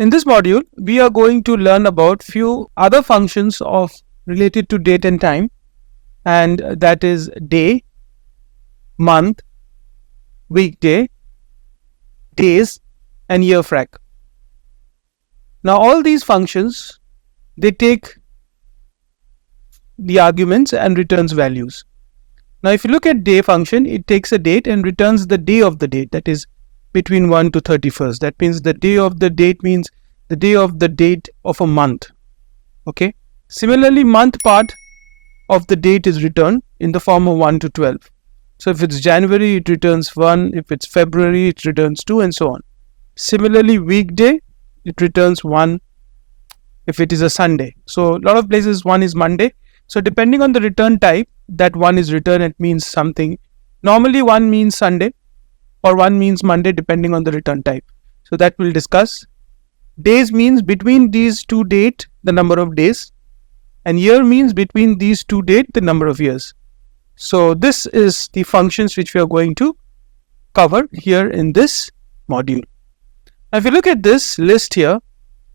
In this module, we are going to learn about few other functions of related to date and time, and that is day, month, weekday, days, and year frac. Now all these functions, they take the arguments and returns values. Now if you look at day function, it takes a date and returns the day of the date, that is between 1 to 31st. That means the day of the date means the day of the date of a month. Okay. Similarly, month part of the date is returned in the form of 1 to 12. So if it's January, it returns 1. If it's February, it returns 2, and so on. Similarly, weekday, it returns 1 if it is a Sunday. So a lot of places 1 is Monday. So depending on the return type, that 1 is returned, it means something. Normally 1 means Sunday or 1 means Monday, depending on the return type. So that we'll discuss. Days means between these two dates, the number of days. And year means between these two dates, the number of years. So this is the functions which we are going to cover here in this module. Now if you look at this list here,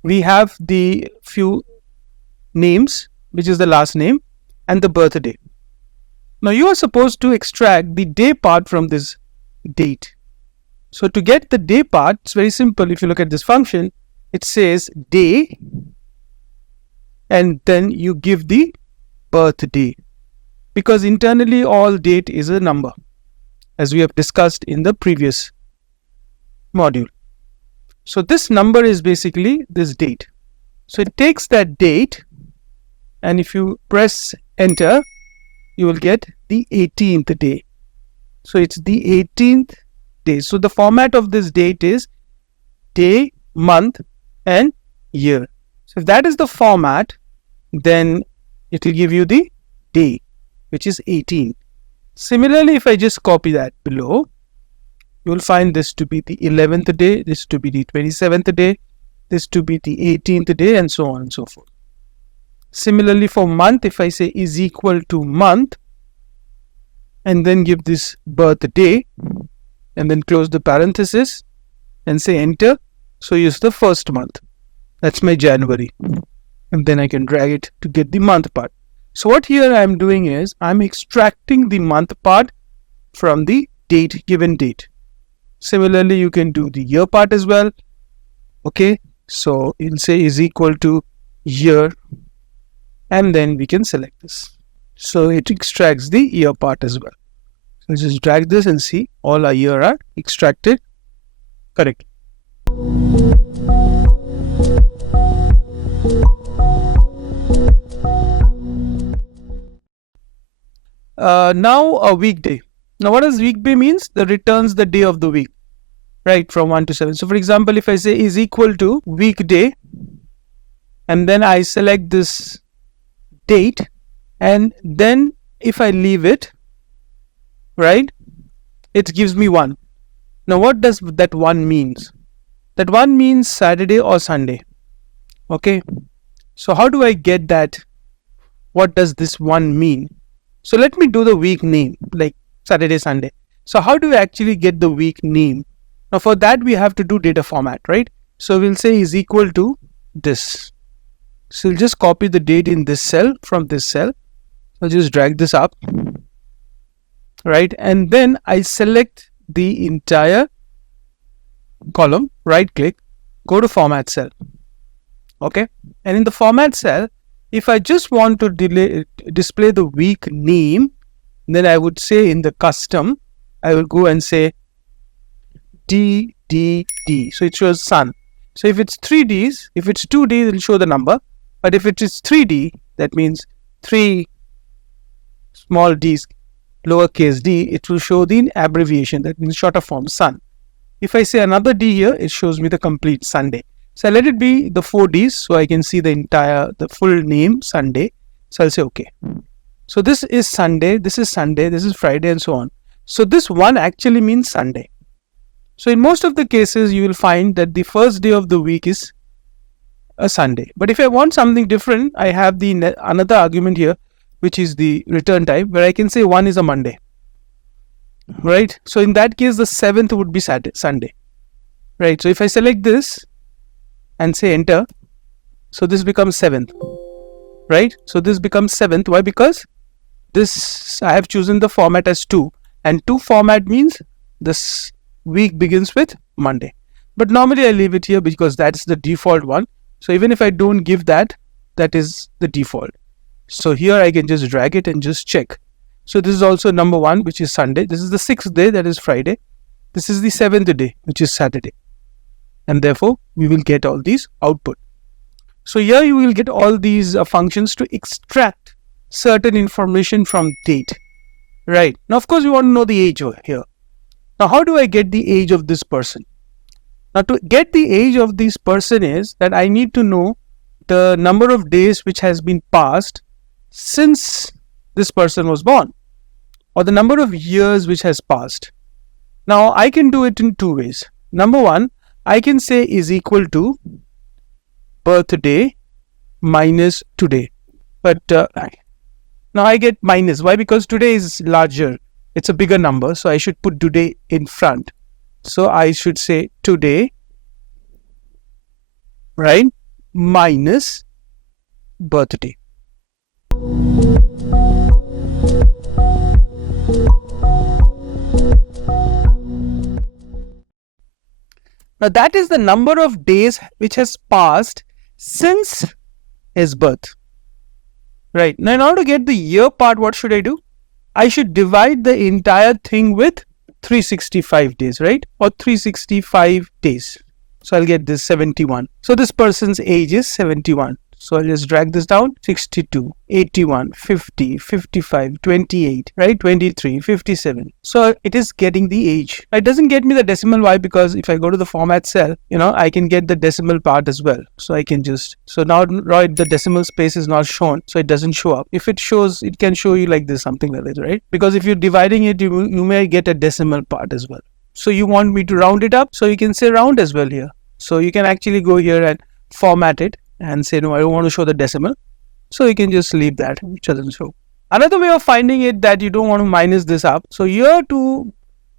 we have the few names, which is the last name and the birthday. Now you are supposed to extract the day part from this date. So to get the day part, it's very simple. If you look at this function, it says day and then you give the birthday, because internally all date is a number, as we have discussed in the previous module. So this number is basically this date. So it takes that date, and if you press enter, you will get the 18th day. So it's the 18th day. So the format of this date is day, month, and year. So if that is the format, then it will give you the day, which is 18. Similarly, if I just copy that below, you will find this to be the 11th day, this to be the 27th day, this to be the 18th day, and so on and so forth. Similarly, for month, if I say is equal to month, and then give this birthday, and then close the parenthesis, and say enter, so use the first month. That's my January. And then I can drag it to get the month part. So what here I am doing is, I'm extracting the month part from the date, given date. Similarly, you can do the year part as well. Okay, so you'll say is equal to year, and then we can select this. So it extracts the year part as well. So just drag this and see all our year are extracted correctly. Now a weekday. Now what does weekday means? That returns the day of the week, right, from 1 to 7. So for example, if I say is equal to weekday, and then I select this date, and then if I leave it, right, it gives me 1. Now what does that 1 means? That 1 means Saturday or Sunday. Okay, so how do I get that? What does this 1 mean? So let me do the week name, like Saturday, Sunday. So how do we actually get the week name? Now for that we have to do data format, right? So we'll say is equal to this. So we'll just copy the date in this cell from this cell. I'll just drag this up, right? And then I select the entire column, right click, go to format cell. Okay. And in the format cell, if I just want to display the week name, then I would say in the custom, I will go and say DDD. So it shows sun. So if it's 3 Ds, if it's 2 Ds, it will show the number. But if it is 3D, that means 3 small d's, lowercase d, it will show the abbreviation, that means shorter form, sun. If I say another D here, it shows me the complete Sunday. So I let it be the 4 Ds so I can see the full name Sunday. So I'll say okay. So this is Sunday, this is Sunday, this is Friday, and so on. So this 1 actually means Sunday. So in most of the cases, you will find that the first day of the week is a Sunday. But if I want something different, I have the another argument here, which is the return type, where I can say 1 is a Monday. Right? So in that case, the 7th would be Sunday. Right? So if I select this, and say enter. So this becomes 7th, right? So this becomes 7th. Why? Because this, I have chosen the format as 2, and 2 format means this week begins with Monday. But normally I leave it here because that's the default one. So even if I don't give that, that is the default. So here I can just drag it and just check. So this is also number 1, which is Sunday. This is the 6th day, that is Friday. This is the 7th day, which is Saturday. And therefore, we will get all these output. So here you will get all these functions to extract certain information from date. Right. Now, of course, we want to know the age over here. Now, how do I get the age of this person? Now, to get the age of this person is that I need to know the number of days which has been passed since this person was born, or the number of years which has passed. Now, I can do it in 2 ways. Number 1, I can say is equal to birthday minus today. But now I get minus. Why? Because today is larger. It's a bigger number. So I should put today in front. So I should say today, right, minus birthday. Now that is the number of days which has passed since his birth. Right. Now in order to get the year part, what should I do? I should divide the entire thing with 365 days, right? Or 365 days. So I'll get this 71. So this person's age is 71. So I'll just drag this down. 62, 81, 50, 55, 28, right? 23, 57. So it is getting the age. It doesn't get me the decimal. Why? Because if I go to the format cell, I can get the decimal part as well. So I can just, so now right, the decimal space is not shown. So it doesn't show up. If it shows, it can show you like this, something like this, right? Because if you're dividing it, you may get a decimal part as well. So you want me to round it up. So you can say round as well here. So you can actually go here and format it and say, no, I don't want to show the decimal. So you can just leave that, which doesn't show. Another way of finding it that you don't want to minus this up. So here to,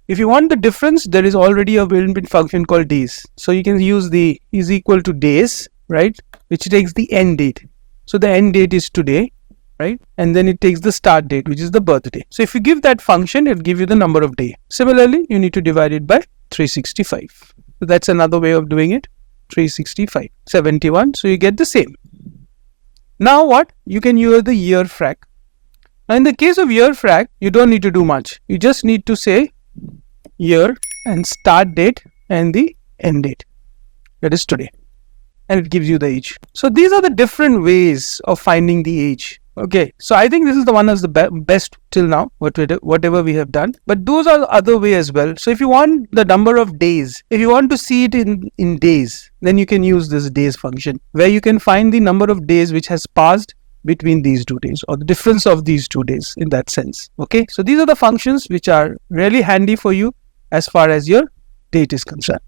if you want the difference, there is already a built-in function called days. So you can use the is equal to days, right? Which takes the end date. So the end date is today, right? And then it takes the start date, which is the birthday. So if you give that function, it'll give you the number of day. Similarly, you need to divide it by 365. So that's another way of doing it. 365, 71. So you get the same. Now what? You can use the year frac. Now in the case of year frac, you don't need to do much. You just need to say year and start date and the end date. That is today. And it gives you the age. So these are the different ways of finding the age. Okay, so I think this is the one that's the best till now, whatever we have done. But those are the other way as well. So if you want the number of days, if you want to see it in days, then you can use this days function, where you can find the number of days which has passed between these 2 days, or the difference of these 2 days in that sense. Okay, so these are the functions which are really handy for you as far as your date is concerned.